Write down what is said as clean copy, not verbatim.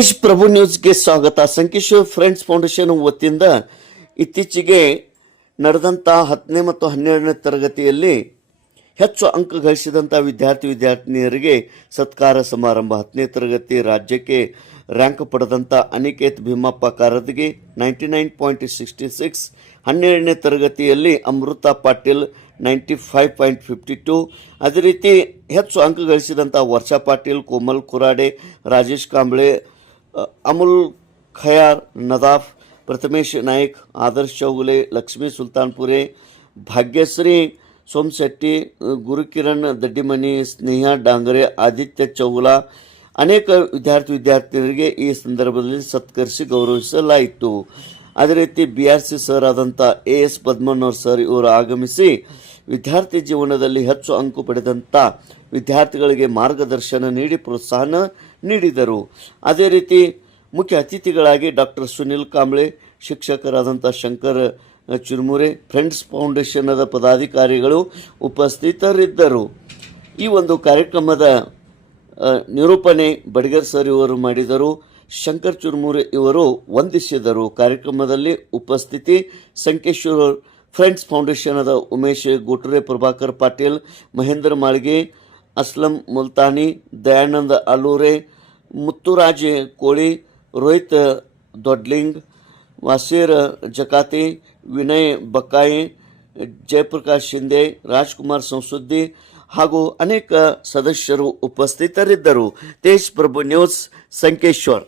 ತೇಜ್ ಪ್ರಭು ನ್ಯೂಸ್ಗೆ ಸ್ವಾಗತ. Sankeshwar friends foundation ವತಿಯಿಂದ ಇತ್ತೀಚೆಗೆ ನಡೆದಂಥ 10ನೇ ಮತ್ತು 12ನೇ ತರಗತಿಯಲ್ಲಿ ಹೆಚ್ಚು ಅಂಕ ಗಳಿಸಿದಂಥ ವಿದ್ಯಾರ್ಥಿನಿಯರಿಗೆ ಸತ್ಕಾರ ಸಮಾರಂಭ. 10ನೇ ತರಗತಿ ರಾಜ್ಯಕ್ಕೆ ರ್ಯಾಂಕ್ ಪಡೆದಂಥ ಅನಿಕೇತ್ ಭೀಮಪ್ಪ ಕಾರದಗಿ 99.66, 12ನೇ ತರಗತಿಯಲ್ಲಿ ಅಮೃತ ಪಾಟೀಲ್ 95.52, ಅದೇ ರೀತಿ ಹೆಚ್ಚು ಅಂಕ ಗಳಿಸಿದಂಥ ವರ್ಷಾ ಪಾಟೀಲ್, ಕೋಮಲ್ ಕುರಾಡೆ, ರಾಜೇಶ್ ಕಾಂಬ್ಳೆ, ಅಮುಲ್ ಖಯಾರ್, ನದಾಫ್, ಪ್ರಥಮೇಶ್ ನಾಯ್ಕ್, ಆದರ್ಶ್ ಚೌಗುಲೆ, ಲಕ್ಷ್ಮೀ ಸುಲ್ತಾನ್ಪುರೆ, ಭಾಗ್ಯಶ್ರೀ ಸೋಮಶೆಟ್ಟಿ, ಗುರುಕಿರಣ್ ದಡ್ಡಿಮನಿ, ಸ್ನೇಹ ಡಾಂಗರೆ, ಆದಿತ್ಯ ಚೌಗುಲಾ ಅನೇಕ ವಿದ್ಯಾರ್ಥಿನಿಯರಿಗೆ ಈ ಸಂದರ್ಭದಲ್ಲಿ ಸತ್ಕರಿಸಿ ಗೌರವಿಸಲಾಯಿತು. ಅದೇ ರೀತಿ BRC ಸರ್ ಆದಂಥ AS ಪದ್ಮಣ್ಣವ್ರ ಸರ್ ಇವರು ಆಗಮಿಸಿ ವಿದ್ಯಾರ್ಥಿ ಜೀವನದಲ್ಲಿ ಹೆಚ್ಚು ಅಂಕ ಪಡೆದಂಥ ವಿದ್ಯಾರ್ಥಿಗಳಿಗೆ ಮಾರ್ಗದರ್ಶನ ನೀಡಿ ಪ್ರೋತ್ಸಾಹ ನೀಡಿದರು. ಅದೇ ರೀತಿ ಮುಖ್ಯ ಅತಿಥಿಗಳಾಗಿ ಡಾಕ್ಟರ್ ಸುನಿಲ್ ಕಾಂಬ್ಳೆ, ಶಿಕ್ಷಕರಾದಂಥ ಶಂಕರ್ ಚಿರುಮುರೆ, ಫ್ರೆಂಡ್ಸ್ ಫೌಂಡೇಶನದ ಪದಾಧಿಕಾರಿಗಳು ಉಪಸ್ಥಿತರಿದ್ದರು. ಈ ಒಂದು ಕಾರ್ಯಕ್ರಮದ ನಿರೂಪಣೆ ಬಡಿಗರ್ ಸರ್ ಇವರು ಮಾಡಿದರು. ಶಂಕರ್ ಚುರ್ಮುರೆ ಇವರು ವಂದಿಸಿದರು. ಕಾರ್ಯಕ್ರಮದಲ್ಲಿ ಉಪಸ್ಥಿತಿ ಸಂಕೇಶ್ವರ್ ಫ್ರೆಂಡ್ಸ್ ಫೌಂಡೇಶನದ ಉಮೇಶ್ ಗೋಟ್ರೆ, ಪ್ರಭಾಕರ್ ಪಾಟೀಲ್, ಮಹೇಂದ್ರ ಮಾಳ್ಗೆ, ಅಸ್ಲಂ ಮುಲ್ತಾನಿ, ದಯಾನಂದ ಅಲೂರೆ, ಮುತ್ತುರಾಜ್ ಕೋಳಿ, ರೋಹಿತ್ ದೊಡ್ಲಿಂಗ್, ವಾಸೀರ್ ಜಕಾತಿ, ವಿನಯ್ ಬಕ್ಕಾಯಿ, ಜಯಪ್ರಕಾಶ್ ಶಿಂದೆ, ರಾಜ್ಕುಮಾರ್ ಸಂಸುದ್ದಿ ಹಾಗೂ ಅನೇಕ ಸದಸ್ಯರು ಉಪಸ್ಥಿತರಿದ್ದರು. ತೇಜ್ ಪ್ರಭು ನ್ಯೂಸ್, ಸಂಕೇಶ್ವರ್.